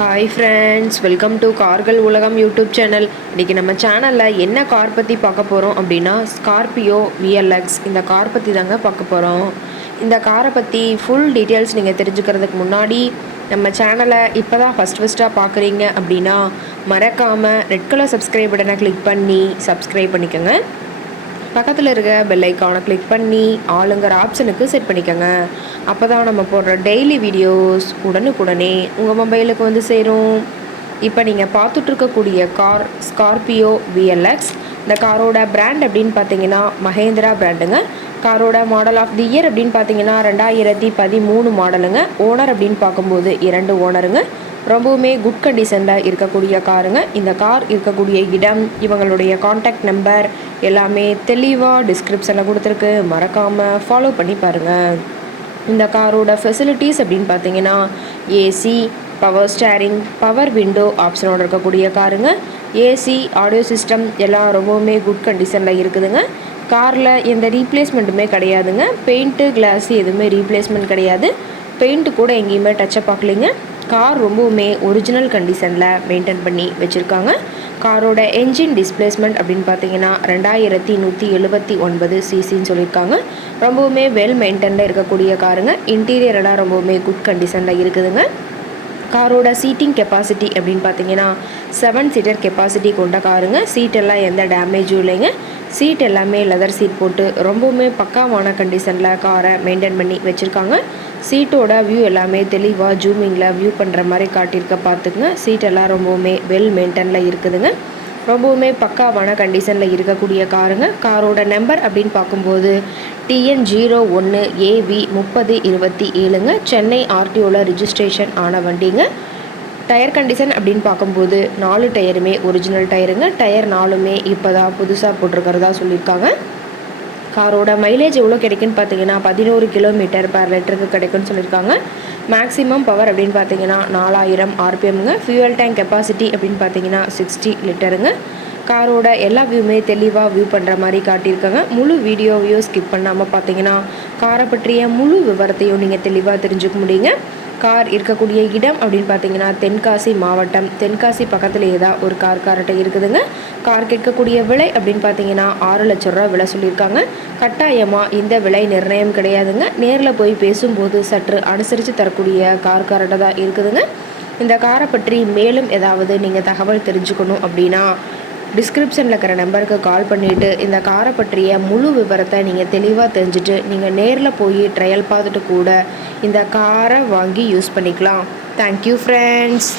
Hi friends, welcome to கார்கள் உலகம் YouTube channel. இன்றைக்கி நம்ம சேனலில் என்ன கார் பற்றி பார்க்க போகிறோம் அப்படின்னா, ஸ்கார்பியோ விஎல்எக்ஸ் இந்த கார் பற்றி தாங்க பார்க்க போகிறோம். இந்த காரை பற்றி ஃபுல் டீட்டெயில்ஸ் நீங்கள் தெரிஞ்சுக்கிறதுக்கு முன்னாடி நம்ம சேனலை இப்போ தான் ஃபஸ்ட்டாக பார்க்குறீங்க அப்படின்னா மறக்காமல் ரெட் கலர் சப்ஸ்கிரைப் பட்டனை கிளிக் பண்ணி சப்ஸ்கிரைப் பண்ணிக்கோங்க. பக்கத்தில் இருக்க பெல் ஐக்கானை கிளிக் பண்ணி ஆளுங்கிற ஆப்ஷனுக்கு செட் பண்ணிக்கோங்க. அப்போ தான் நம்ம போடுற டெய்லி வீடியோஸ் உடனுக்குடனே உங்கள் மொபைலுக்கு வந்து சேரும். இப்போ நீங்கள் பார்த்துட்ருக்கக்கூடிய கார் ஸ்கார்பியோ விஎல்எக்ஸ். இந்த காரோட பிராண்ட் அப்படின்னு பார்த்தீங்கன்னா மஹேந்திரா பிராண்டுங்க. காரோட மாடல் ஆஃப் தி இயர் அப்படின்னு பார்த்தீங்கன்னா 2013 மாடலுங்க. ஓனர் அப்படின்னு பார்க்கும்போது 2 ஓனருங்க. ரொம்பவுமே குட் கண்டிஷனில் இருக்கக்கூடிய காருங்க. இந்த கார் இருக்கக்கூடிய இடம், இவங்களுடைய காண்டாக்ட் நம்பர் எல்லாமே தெளிவாக டிஸ்கிரிப்ஷனில் கொடுத்துருக்கு. மறக்காமல் ஃபாலோ பண்ணி பாருங்கள். இந்த காரோட ஃபெசிலிட்டிஸ் அப்படின்னு பார்த்தீங்கன்னா AC, power steering, power window ஆப்ஷனோடு இருக்கக்கூடிய காருங்க. ஏசி, ஆடியோ சிஸ்டம் எல்லாம் ரொம்பவுமே குட் கண்டிஷனில் இருக்குதுங்க. காரில் எந்த ரீப்ளேஸ்மெண்ட்டுமே கிடையாதுங்க. பெயிண்ட்டு, கிளாஸு எதுவுமே ரீப்ளேஸ்மெண்ட் கிடையாது. பெயிண்ட்டு கூட எங்கேயுமே டச்சப் பார்க்கலிங்க. கார் ரொம்பவுமே ஒரிஜினல் கண்டிஷனில் மெயின்டைன் பண்ணி வச்சுருக்காங்க. காரோட என்ஜின் டிஸ்பிளேஸ்மெண்ட் அப்படின்னு பார்த்தீங்கன்னா 2179 சிசின்னு சொல்லியிருக்காங்க. ரொம்பவுமே வெல் மெயின்டைனில் இருக்கக்கூடிய காருங்க. இன்டீரியர் எல்லாம் ரொம்பவுமே குட் கண்டிஷனில் இருக்குதுங்க. காரோட சீட்டிங் கெப்பாசிட்டி அப்படின்னு பார்த்தீங்கன்னா 7 சீட்டர் கெப்பாசிட்டி கொண்ட காருங்க. சீட்டெல்லாம் எந்த டேமேஜும் இல்லைங்க. சீட் எல்லாமே லெதர் சீட் போட்டு ரொம்பவுமே பக்காவான கண்டிஷனில் காரை மெயின்டைன் பண்ணி வச்சுருக்காங்க. சீட்டோட வியூ எல்லாமே தெளிவாக ஜூமிங்கில் வியூ பண்ணுற மாதிரி காட்டியிருக்க பார்த்துக்குங்க. சீட்டெல்லாம் ரொம்பவுமே வெல் மெயின்டைனில் இருக்குதுங்க. ரொம்பவுமே பக்காவான கண்டிஷனில் இருக்கக்கூடிய காருங்க. காரோட நம்பர் அப்படின்னு பார்க்கும்போது TN01AB 3027ங்க. சென்னை ஆர்டிஓவில் ரிஜிஸ்ட்ரேஷன் ஆன வண்டிங்க. டயர் கண்டிஷன் அப்படின்னு பார்க்கும்போது 4 டயருமே ஒரிஜினல் டயருங்க. டயர் 4மே இப்போ தான் புதுசாக போட்டிருக்கிறதா சொல்லியிருக்காங்க. காரோட மைலேஜ் எவ்வளோ கிடைக்குன்னு பார்த்தீங்கன்னா 11 கிலோமீட்டர் பர் லிட்டருக்கு கிடைக்குன்னு சொல்லியிருக்காங்க. மேக்ஸிமம் பவர் அப்படின்னு பார்த்தீங்கன்னா 4000 RPMங்க. ஃபியூவல் டேங்க் கெப்பாசிட்டி அப்படின்னு பார்த்தீங்கன்னா 60 லிட்டருங்க. காரோட எல்லா வியூமே தெளிவாக வியூ பண்ணுற மாதிரி காட்டியிருக்காங்க. முழு வீடியோவையும் ஸ்கிப் பண்ணாமல் பார்த்தீங்கன்னா காரை பற்றிய முழு விவரத்தையும் நீங்கள் தெளிவாக தெரிஞ்சுக்க முடியுங்க. கார் இருக்கக்கூடிய இடம் அப்படின்னு பார்த்தீங்கன்னா தென்காசி மாவட்டம். தென்காசி பக்கத்துலேயே தான் ஒரு கார்கிட்ட இருக்குதுங்க. கார் கேட்கக்கூடிய விலை அப்படின்னு பார்த்தீங்கன்னா 6 லட்ச ரூபா விலை சொல்லியிருக்காங்க. கட்டாயமாக இந்த விலை நிர்ணயம் கிடையாதுங்க. நேரில் போய் பேசும்போது சற்று அனுசரித்து தரக்கூடிய கார்கிட்ட தான் இருக்குதுங்க. இந்த காரை பற்றி மேலும் ஏதாவது நீங்கள் தகவல் தெரிஞ்சுக்கணும் அப்படின்னா டிஸ்கிரிப்ஷனில் இருக்கிற நம்பருக்கு கால் பண்ணிவிட்டு இந்த காரை பற்றிய முழு விவரத்தை நீங்கள் தெளிவாக தெரிஞ்சுட்டு நீங்கள் நேரில் போய் ட்ரையல் பார்த்துட்டு கூட இந்த காரை வாங்கி யூஸ் பண்ணிக்கலாம். Thank you friends.